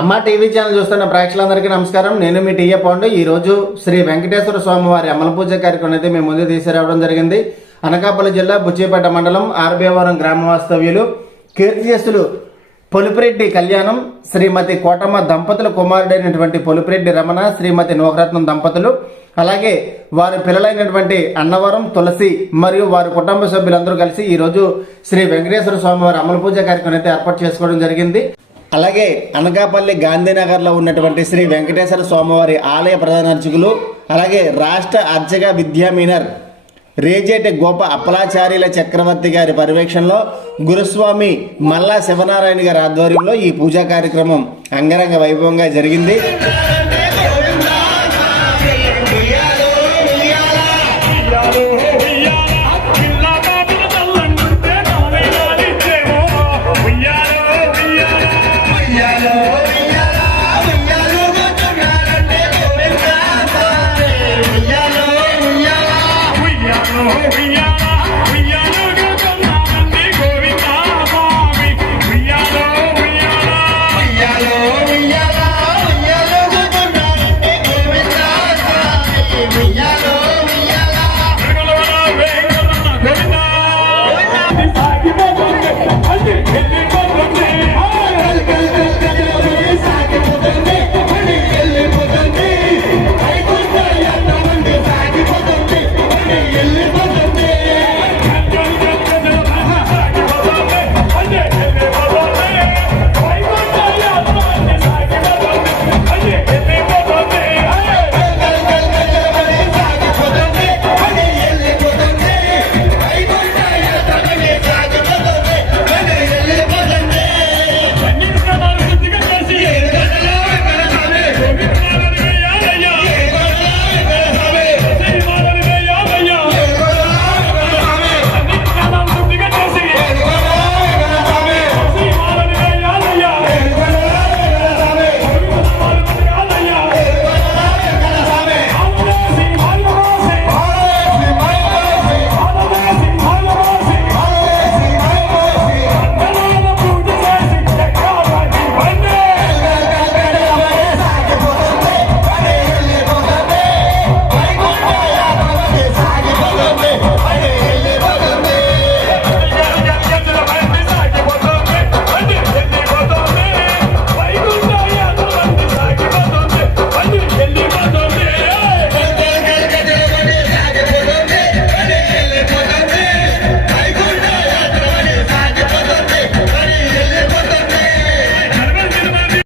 అమ్మ TV channel చూస్తున్న ప్రేక్షకులందరికీ నమస్కారం. నేను మీ టీఏ పాండు. ఈ రోజు శ్రీ వెంకటేశ్వర స్వామి వారి అమల పూజ కార్యక్రమం అయితే మేము ముందు తీసుకురావడం జరిగింది. అనకాపల్లి జిల్లా బుచ్చిపేట మండలం ఆర్బీవరం గ్రామ వాస్తవ్యులు కీర్తిశేషులు పొలిపిరెడ్డి కళ్యాణం శ్రీమతి కోటమ్మ దంపతుల కుమారుడైనటువంటి పొలిపిరెడ్డి రమణ, శ్రీమతి నోకరత్నం దంపతులు, అలాగే వారి పిల్లలైనటువంటి అన్నవరం తులసి మరియు వారి కుటుంబ సభ్యులందరూ కలిసి ఈ రోజు శ్రీ వెంకటేశ్వర స్వామి వారి అమల పూజ కార్యక్రమం అయితే ఏర్పాటు చేసుకోవడం జరిగింది. అలాగే అనకాపల్లి గాంధీనగర్లో ఉన్నటువంటి శ్రీ వెంకటేశ్వర స్వామివారి ఆలయ ప్రధాన అర్చకులు, అలాగే రాష్ట్ర అర్చక విద్యా మీనర్ రేజేటి గోప అప్పలాచార్యుల చక్రవర్తి గారి పర్యవేక్షణలో గురుస్వామి మల్లా శివనారాయణ గారి ఆధ్వర్యంలో ఈ పూజా కార్యక్రమం అంగరంగ వైభవంగా జరిగింది.